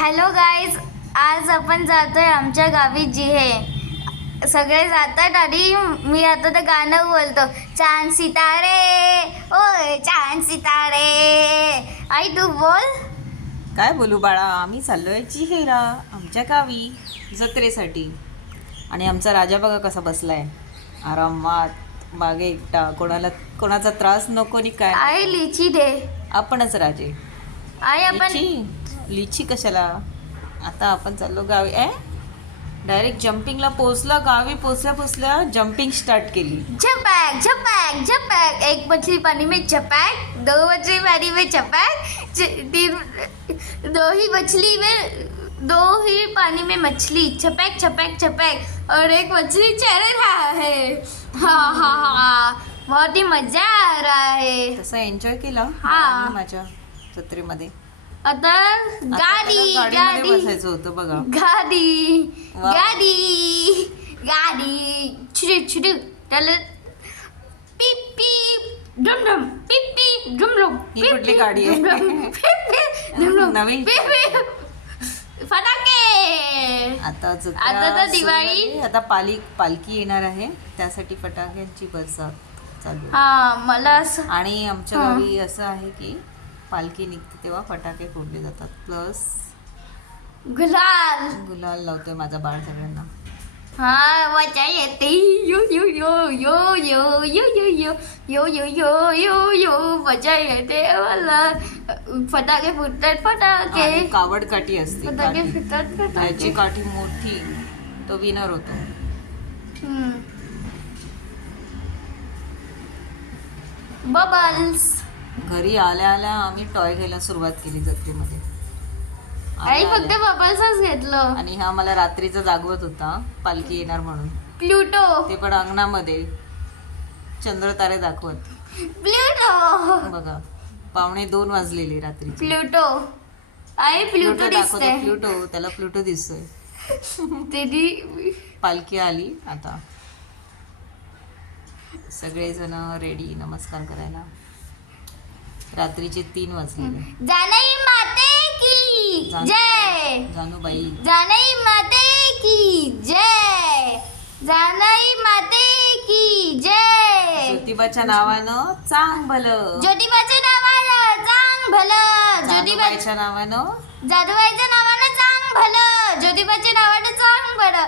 Hello guys, आज आपण जातोय आमच्या गावी जिहे. सगळे जातात आणि मी आता ते गाणं बोलतो, चांद सितारे ओय चांद सितारे. आई तू बोल. काय बोलू बाळा, आम्ही चाललोय चिहेरा आमच्या गावी जत्रेसाठी. आणि आमचा राजा बघा कसा बसलाय आरामात मागे एकटा. कोणाचा त्रास नको नि काय. आई लिची दे. आपणच राजे. आई आपण लिची कशाला. आता आपण चाललो गावी. डायरेक्ट जम्पिंगला पोचला. गावी पोचल्या जम्पिंग स्टार्ट केली. झपॅक झपॅक झपॅक. एक मछली पानी में झपॅक, दो मछली पानी में झपॅक, दो ही पानी में मछली छपैक छपैक छपैक और एक मछली चल रहा है. हाँ हाँ हाँ, बहुत ही मजा आ रहा है. तसा एन्जॉय केला हा. माझ्या जत्रेमध्ये. आता गाडी गाडीमध्ये बसायचं होतं बघा. गाडी वा. गाडी गाडी छुटू छुटू त्याला पीप पीप ड्रम ड्रम पीप पीप ड्रम ड्रम. ही कुठली गाडी आहे? नवीन फटाके. आता आता तर दिवाळी. आता पालखी येणार आहे, त्यासाठी फटाक्यांची बरसात चालू आहे. हा मला असं आणि आमच्या गावी असं आहे की पालखी निघते तेव्हा फटाके फोडले जातात, प्लस गुलाल लावतोय माझा बाळ सगळ्यांना. हा मजा येते. यो यो यो यो यो यो यो यो यो यो यो यो यो मजा येते मला. फटाके फुटतात फटाके. आणि कावड काठी असते. फटाके फुटतात त्याची फटाके. काठी मोठी, तो विनर होतो. बबल्स. घरी आल्या आम्ही टॉय घ्यायला सुरुवात केली जत्रेमध्ये. आई आल्या फक्त बबल्सच घेतलं. आणि हा मला रात्रीचा जागवत होता पालखी येणार म्हणून. प्लुटो ते पण अंगणामध्ये चंद्र तारे दाखवत. प्लुटो बघा 1:45 वाजलेले रात्री. प्लुटो. आई प्लुटो दिसतंय. प्लुटो, त्याला प्लुटो दिसतोय. तेदी पालखी आली. आता सगळेजण रेडी नमस्कार करायला. रात्रीचे 3 वाजलेले. जानई माते की जय. जानूबाई. जानई माते की जय. जानई माते की जय. ज्योतिबाच्या नावानं चांग भलं. ज्योतिबाच्या नावानं चांग भलं. जानूबाईच्या नावानं जादूबाईच्या नावानं चांग भलं. ज्योतिबाच्या नावानं चांग भलं.